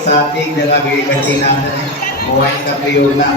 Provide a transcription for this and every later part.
Sa ating nalagay kasi natin, buhay ka kayo na.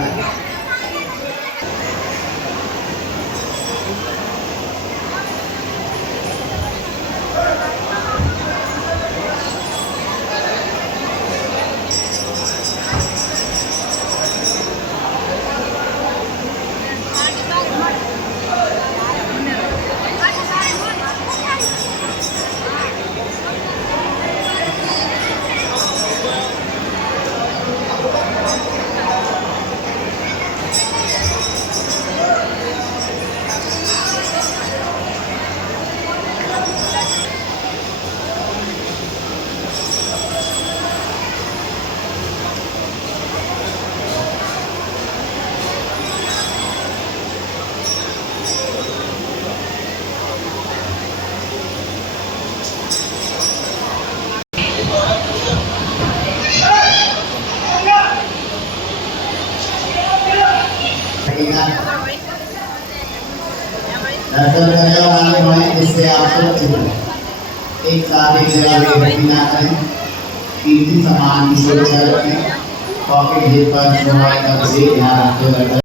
एक साथ एक जगह बैठे जाते हैं, कीमती सामान भी सोच जाते हैं, पॉकेट जेब पर मोबाइल का विशेष ध्यान रखते हुए